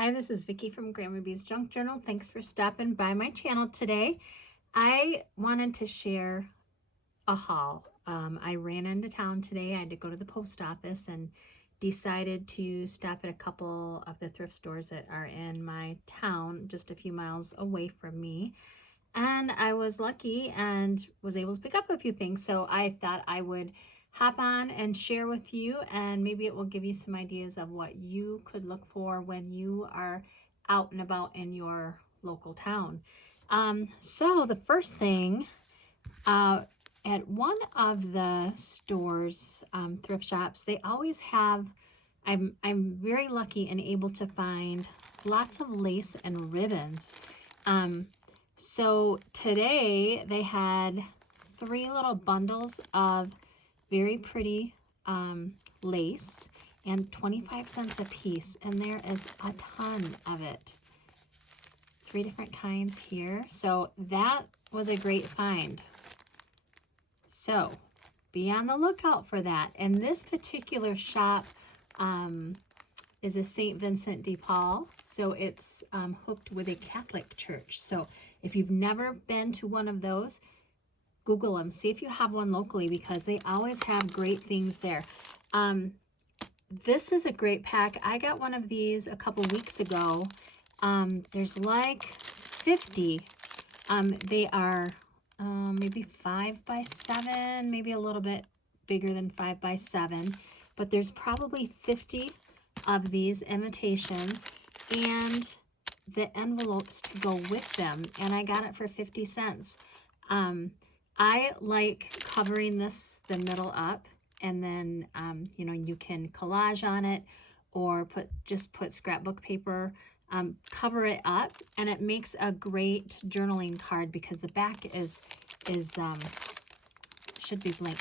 Hi, this is Vicki from Grandma B's Junk Journal. Thanks for stopping by my channel today. I wanted to share a haul. I ran into town today. I had to go to the post office and decided to stop at a couple of the thrift stores that are in my town, just a few miles away from me. And I was lucky and was able to pick up a few things. So I thought I would hop on and share with you, and maybe it will give you some ideas of what you could look for when you are out and about in your local town. So the first thing, at one of the stores, thrift shops, they always have, I'm very lucky and able to find lots of lace and ribbons. So today they had 3 little bundles of very pretty lace and 25 cents a piece, and there is a ton of it. 3 different kinds here. So that was a great find. So be on the lookout for that. And this particular shop is a St. Vincent de Paul. So it's hooked with a Catholic church. So if you've never been to one of those, Google them. See if you have one locally, because they always have great things there. This is a great pack. I got one of these a couple weeks ago. There's like 50. They are maybe 5 by 7, maybe a little bit bigger than 5 by 7, but there's probably 50 of these imitations and the envelopes to go with them, and I got it for 50 cents. I like covering this the middle up, and then you know, you can collage on it or just put scrapbook paper, cover it up, and it makes a great journaling card because the back should be blank.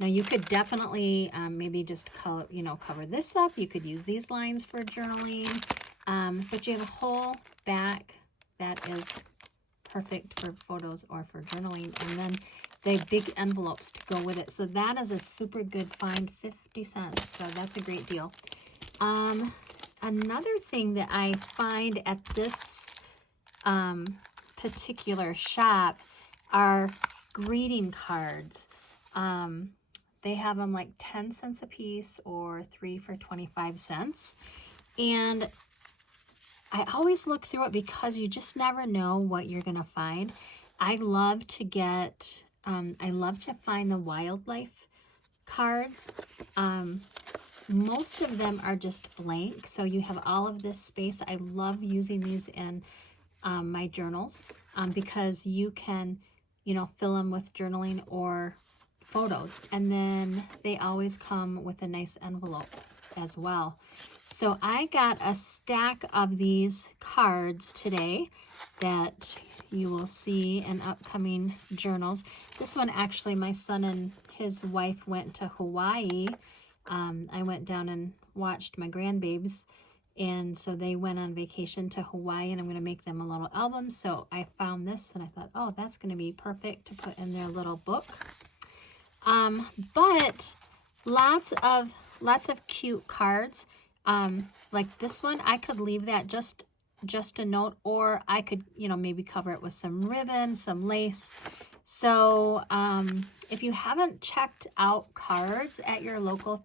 Now you could definitely maybe just cover this up. You could use these lines for journaling, but you have a whole back that is perfect for photos or for journaling, and then the big envelopes to go with it. So that is a super good find, 50 cents. So that's a great deal. Another thing that I find at this particular shop are greeting cards. They have them like 10 cents a piece or 3 for 25 cents. And I always look through it because you just never know what you're going to find. I love to find the wildlife cards. Most of them are just blank, so you have all of this space. I love using these in my journals because you can, fill them with journaling or photos, and then they always come with a nice envelope as well. So I got a stack of these cards today that you will see in upcoming journals. This one, actually, my son and his wife went to Hawaii. I went down and watched my grandbabies, and so they went on vacation to Hawaii, and I'm going to make them a little album. So I found this and I thought, oh, that's going to be perfect to put in their little book. But lots of cute cards. Like this one, I could leave that just a note, or I could, maybe cover it with some ribbon, some lace. So if you haven't checked out cards at your local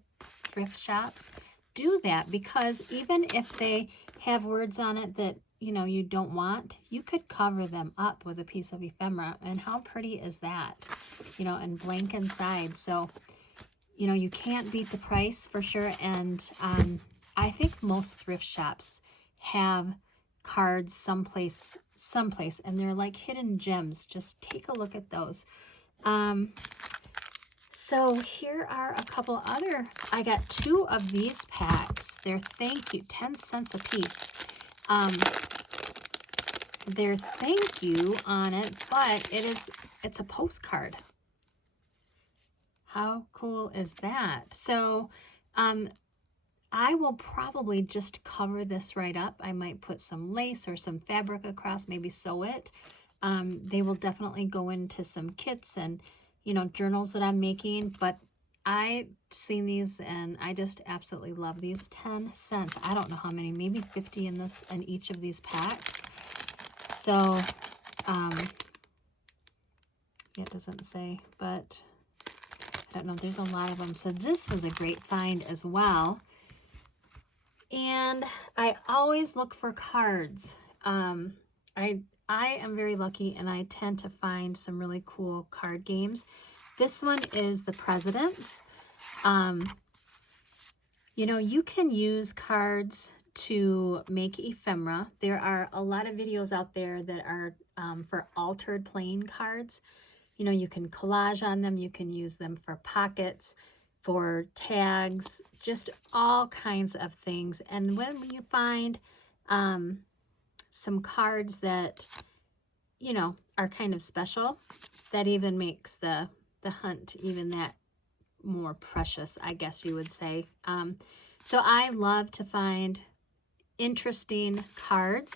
thrift shops, do that, because even if they have words on it that you don't want, you could cover them up with a piece of ephemera, and how pretty is that, and blank inside. So you can't beat the price for sure. And I think most thrift shops have cards someplace, and they're like hidden gems. Just take a look at those. So here are a couple other. I got 2 of these packs. They're thank you, 10 cents a piece. Their thank you on it, but it's a postcard. How cool is that? So I will probably just cover this right up. I might put some lace or some fabric across, maybe sew it. They will definitely go into some kits and journals that I'm making, but I seen these and I just absolutely love these. 10 cents. I don't know how many, maybe 50 in each of these packs. So, it doesn't say, but I don't know. There's a lot of them. So this was a great find as well. And I always look for cards. I am very lucky and I tend to find some really cool card games. This one is the Presidents. You know, you can use cards to make ephemera. There are a lot of videos out there that are for altered playing cards. You know, you can collage on them. You can use them for pockets, for tags, just all kinds of things. And when you find some cards that, you know, are kind of special, that even makes the hunt even that more precious, I guess you would say. So I love to find interesting cards,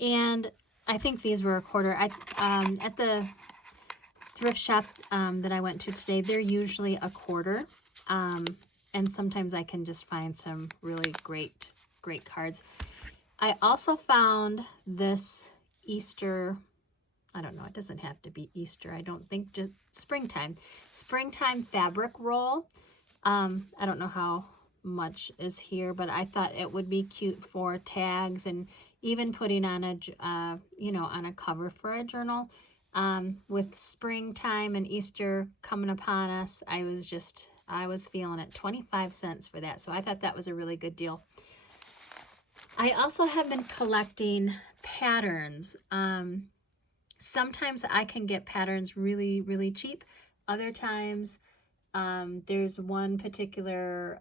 and I think these were a quarter. At the thrift shop that I went to today, they're usually a quarter, and sometimes I can just find some really great cards. I also found this Easter, I don't know, it doesn't have to be Easter, I don't think, just springtime fabric roll. I don't know how much is here, but I thought it would be cute for tags and even putting on a you know, on a cover for a journal. With springtime and Easter coming upon us, I was feeling it. 25 cents for that, so I thought that was a really good deal. I also have been collecting patterns. Sometimes I can get patterns really cheap. Other times, there's one particular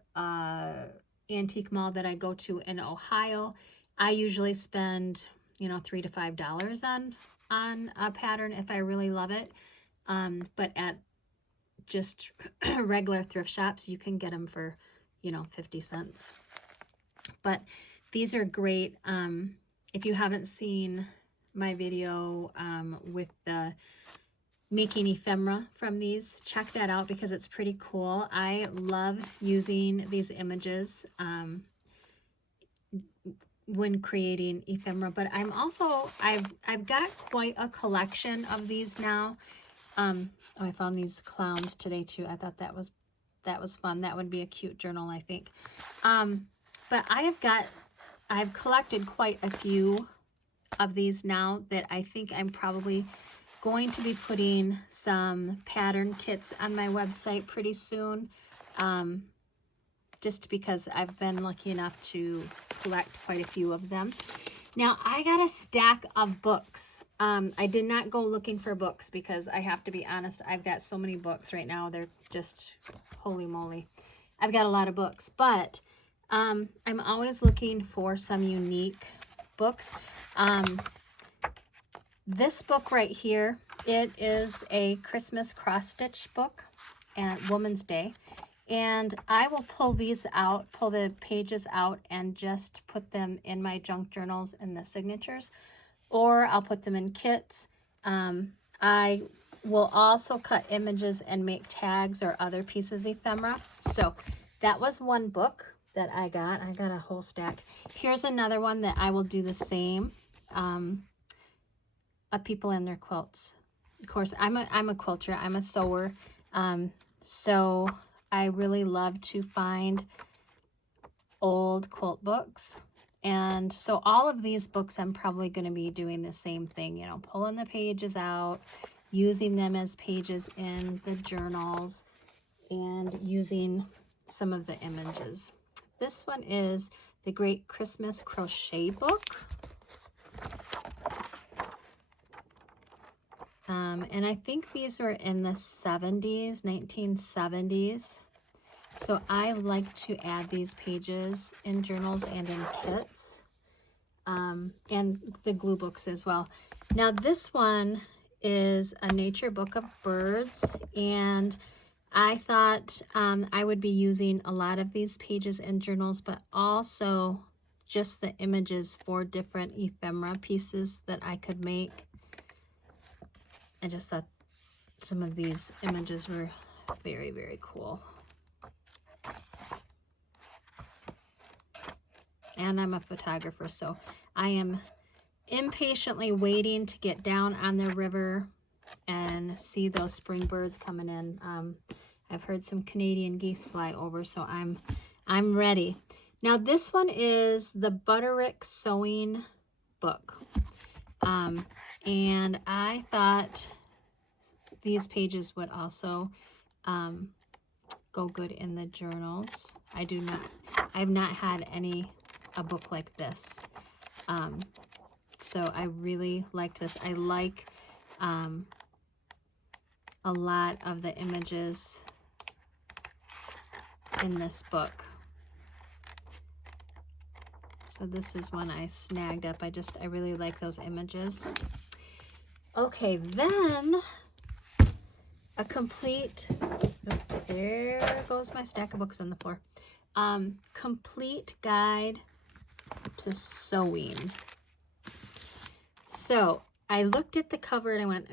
antique mall that I go to in Ohio. I usually spend, you know, $3 to $5 on a pattern if I really love it. But at just regular thrift shops, you can get them for, you know, 50 cents. But these are great. If you haven't seen my video with the making ephemera from these, check that out because it's pretty cool. I love using these images when creating ephemera, but I'm also, I've got quite a collection of these now. Oh, I found these clowns today too. I thought that was fun. That would be a cute journal, I think. But I've collected quite a few of these now that I think I'm probably going to be putting some pattern kits on my website pretty soon, just because I've been lucky enough to collect quite a few of them. Now I got a stack of books. I did not go looking for books because I have to be honest, I've got so many books right now. They're just, holy moly. I've got a lot of books, but I'm always looking for some unique books. This book right here, it is a Christmas cross-stitch book at Woman's Day. And I will pull these out, pull the pages out and just put them in my junk journals in the signatures, or I'll put them in kits. I will also cut images and make tags or other pieces of ephemera. So that was one book that I got. I got a whole stack. Here's another one that I will do the same. Of people and their quilts. Of course, I'm a quilter. I'm a sewer. So I really love to find old quilt books. And so all of these books, I'm probably going to be doing the same thing, you know, pulling the pages out, using them as pages in the journals, and using some of the images. This one is the Great Christmas Crochet Book. And I think these were in the 70s, 1970s. So I like to add these pages in journals and in kits, and the glue books as well. Now this one is a nature book of birds, and I thought I would be using a lot of these pages in journals, but also just the images for different ephemera pieces that I could make. I just thought some of these images were very cool. and I'm a photographer, so I am impatiently waiting to get down on the river and see those spring birds coming in. I've heard some Canadian geese fly over, so I'm ready. Now this one is the Butterick Sewing book, and I thought these pages would also go good in the journals. I've not had a book like this. So I really like this. I like a lot of the images in this book. So this is one I snagged up. I really like those images. Okay, then a complete, oops, there goes my stack of books on the floor. Complete guide to sewing. So I looked at the cover and I went,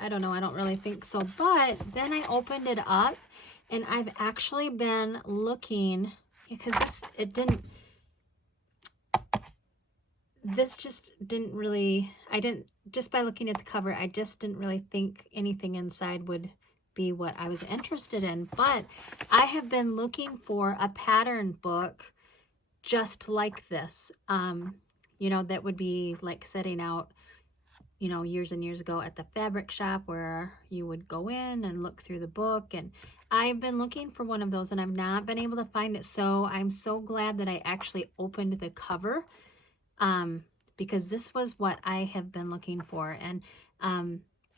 I don't know, I don't really think so. But then I opened it up and I've actually been looking, because just by looking at the cover, I just didn't really think anything inside would be what I was interested in. But I have been looking for a pattern book just like this, you know, that would be like setting out, you know, years and years ago at the fabric shop where you would go in and look through the book. And I've been looking for one of those and I've not been able to find it. So I'm so glad that I actually opened the cover, because this was what I have been looking for. And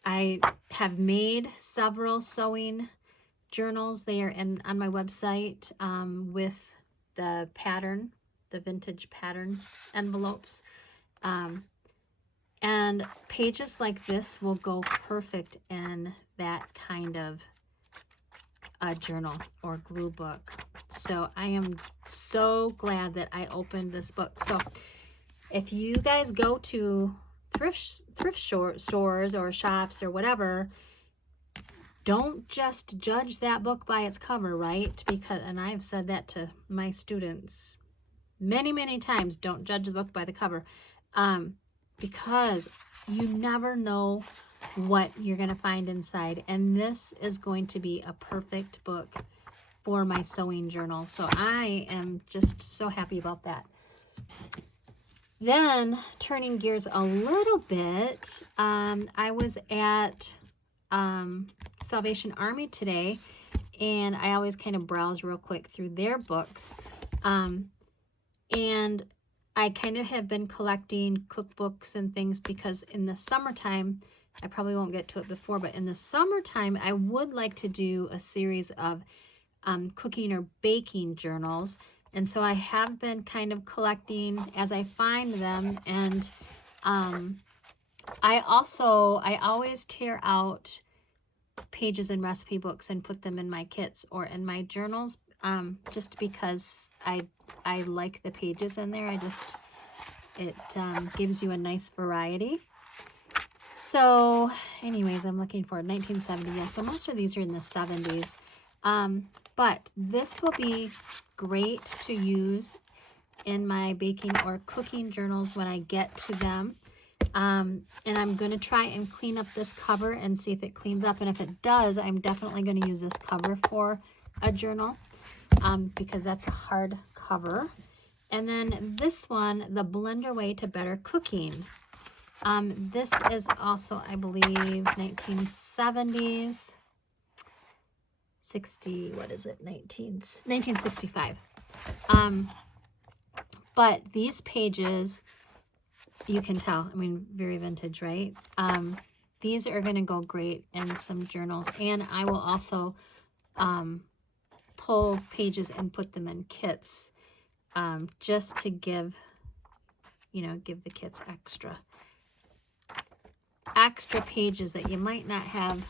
I have made several sewing journals. They are on my website, with the pattern, the vintage pattern envelopes. And pages like this will go perfect in that kind of a journal or glue book. So I am so glad that I opened this book. So if you guys go to thrift stores or shops or whatever, don't just judge that book by its cover, right? Because, and I've said that to my students many, many times, don't judge the book by the cover, because you never know what you're going to find inside. And this is going to be a perfect book for my sewing journal. So I am just so happy about that. Then turning gears a little bit, I was at Salvation Army today, and I always kind of browse real quick through their books. And I kind of have been collecting cookbooks and things because in the summertime, I probably won't get to it before, but in the summertime, I would like to do a series of cooking or baking journals. And so I have been kind of collecting as I find them. And I always tear out pages in recipe books and put them in my kits or in my journals, just because I like the pages in there. It gives you a nice variety. So anyways, I'm looking for 1970. Yeah, so most of these are in the 70s. But this will be great to use in my baking or cooking journals when I get to them. And I'm going to try and clean up this cover and see if it cleans up. And if it does, I'm definitely going to use this cover for a journal, because that's a hard cover. And then this one, The Blender Way to Better Cooking. This is also, I believe, 1970s. 1965. But these pages, you can tell, I mean, very vintage, right? These are going to go great in some journals. And I will also pull pages and put them in kits, just to give the kits extra pages that you might not have,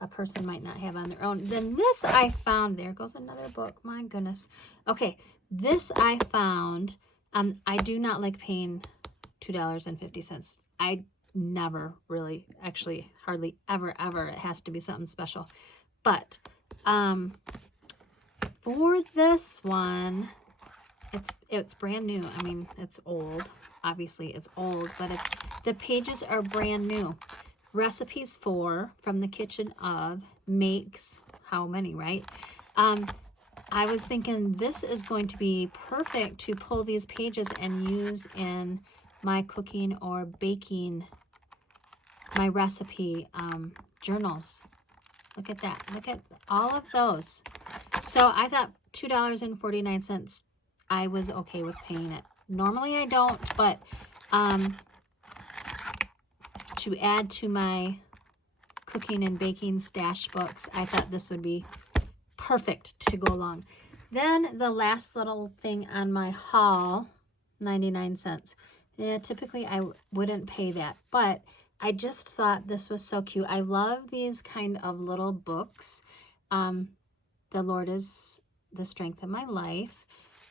a person might not have on their own. Then this I found, there goes another book, my goodness. Okay, this I found, I do not like paying $2.50. I never really, actually hardly ever, it has to be something special. But for this one, It's brand new. I mean, it's old. Obviously, it's old, but the pages are brand new. Recipes for, from the kitchen of, makes, how many, right? I was thinking this is going to be perfect to pull these pages and use in my cooking or baking, my recipe journals. Look at that. Look at all of those. So I thought $2.49, I was okay with paying it. Normally I don't, but to add to my cooking and baking stash books, I thought this would be perfect to go along. Then the last little thing on my haul, 99 cents. Yeah, typically I wouldn't pay that, but I just thought this was so cute. I love these kind of little books. The Lord is the strength of my life.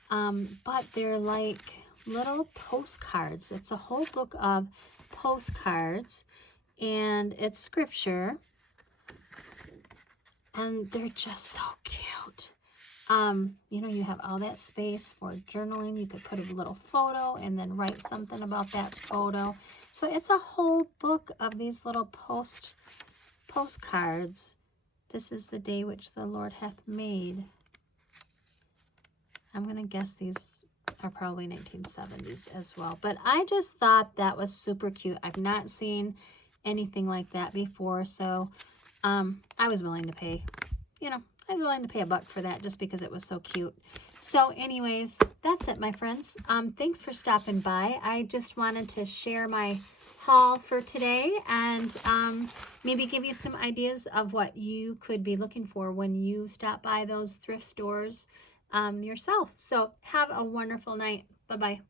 But they're like little postcards. It's a whole book of postcards, and it's scripture, and they're just so cute. You know, you have all that space for journaling. You could put a little photo and then write something about that photo. So it's a whole book of these little postcards. This is the day which the Lord hath made. I'm going to guess these are probably 1970s as well. But I just thought that was super cute. I've not seen anything like that before. So I was willing to pay, you know, I was willing to pay $1 for that just because it was so cute. So anyways, that's it, my friends. Thanks for stopping by. I just wanted to share my haul for today and maybe give you some ideas of what you could be looking for when you stop by those thrift stores yourself. So have a wonderful night. Bye-bye.